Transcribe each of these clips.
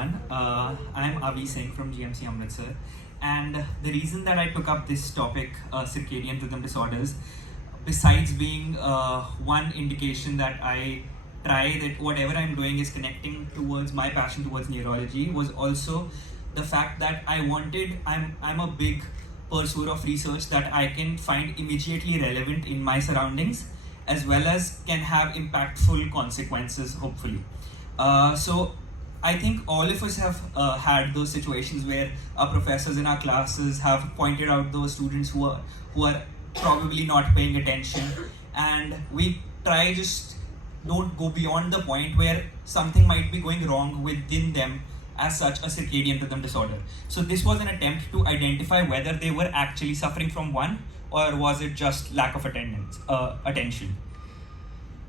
everyone. I'm Avi Singh from GMC Amritsar, and the reason that I took up this topic, circadian rhythm disorders, besides being one indication that I try that whatever I'm doing is connecting towards my passion towards neurology, was also the fact that I'm a big pursuer of research that I can find immediately relevant in my surroundings, as well as can have impactful consequences, hopefully. So I think all of us have had those situations where our professors in our classes have pointed out those students who are probably not paying attention, and we try just don't go beyond the point where something might be going wrong within them as such a circadian rhythm disorder. So this was an attempt to identify whether they were actually suffering from one, or was it just lack of attention.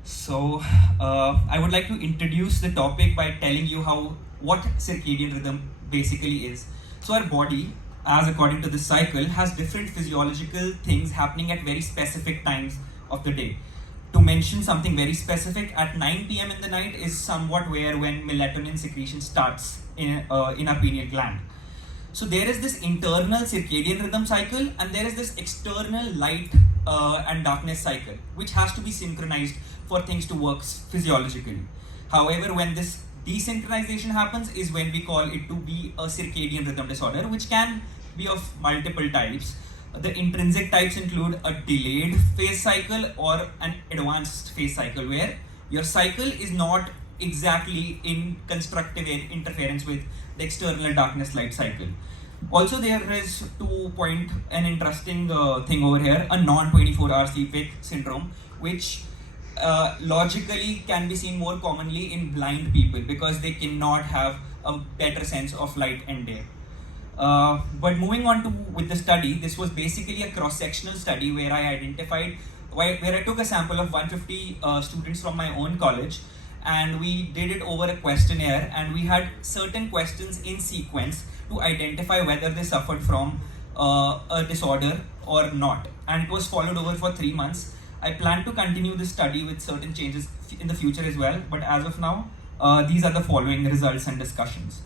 So I would like to introduce the topic by telling you what circadian rhythm basically is. So our body, as according to this cycle, has different physiological things happening at very specific times of the day. To mention something very specific, at 9 p.m. in the night is somewhat when melatonin secretion starts in our pineal gland. So there is this internal circadian rhythm cycle, and there is this external light and darkness cycle, which has to be synchronized for things to work physiologically. However, when this desynchronization happens is when we call it to be a circadian rhythm disorder, which can be of multiple types. The intrinsic types include a delayed phase cycle or an advanced phase cycle, where your cycle is not exactly in constructive interference with the external darkness light cycle. Also, there is, to point an interesting thing over here, a non-24-hour sleep-wake syndrome, which logically can be seen more commonly in blind people because they cannot have a better sense of light and day. But moving on with the study, this was basically a cross-sectional study where I took a sample of 150 students from my own college, and we did it over a questionnaire, and we had certain questions in sequence to identify whether they suffered from a disorder or not, and it was followed over for 3 months. I plan to continue this study with certain changes in the future as well, but as of now, these are the following results and discussions.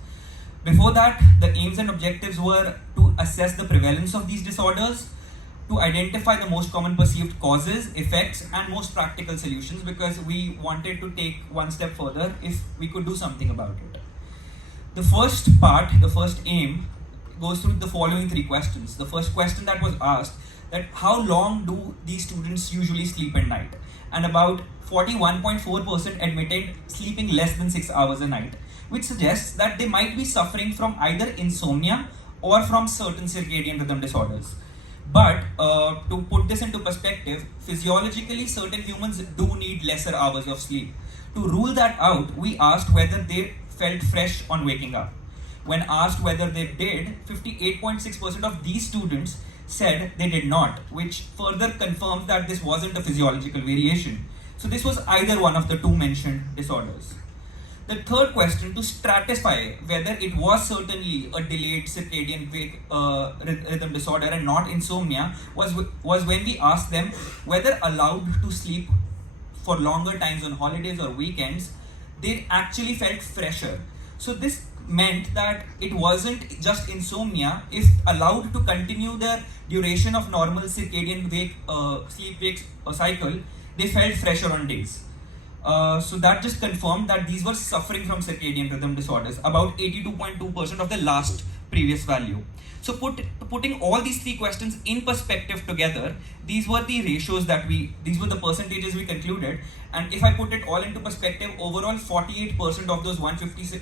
Before that, the aims and objectives were to assess the prevalence of these disorders, to identify the most common perceived causes, effects, and most practical solutions, because we wanted to take one step further if we could do something about it. The first aim, goes through the following 3 questions. The first question that was asked, that how long do these students usually sleep at night? And about 41.4% admitted sleeping less than 6 hours a night, which suggests that they might be suffering from either insomnia or from certain circadian rhythm disorders. But to put this into perspective, physiologically certain humans do need lesser hours of sleep. To rule that out, we asked whether they felt fresh on waking up. When asked whether they did, 58.6% of these students said they did not, which further confirms that this wasn't a physiological variation. So this was either one of the 2 mentioned disorders. The third question, to stratify whether it was certainly a delayed circadian rhythm disorder and not insomnia, was when we asked them whether allowed to sleep for longer times on holidays or weekends, they actually felt fresher. So this meant that it wasn't just insomnia. If allowed to continue their duration of normal circadian sleep-wake cycle, they felt fresher on days. So that just confirmed that these were suffering from circadian rhythm disorders, about 82.2% of the last previous value. So putting all these 3 questions in perspective together, these were the ratios these were the percentages we concluded. And if I put it all into perspective, overall 48% of those 150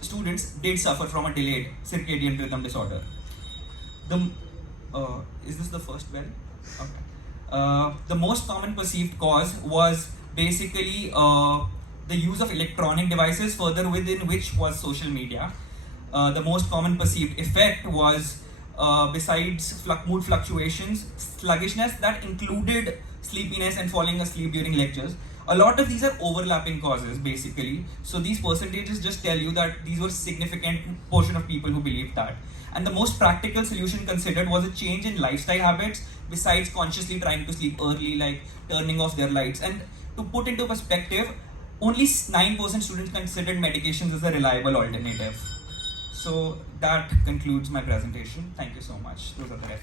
students did suffer from a delayed circadian rhythm disorder. Is this the first bell? Okay. The most common perceived cause was basically the use of electronic devices, further within which was social media. The most common perceived effect was, besides mood fluctuations, sluggishness that included sleepiness and falling asleep during lectures. A lot of these are overlapping causes, basically. So these percentages just tell you that these were significant portion of people who believed that. And the most practical solution considered was a change in lifestyle habits, besides consciously trying to sleep early, like turning off their lights. And to put into perspective, only 9% students considered medications as a reliable alternative. So that concludes my presentation. Thank you so much. Those are the references.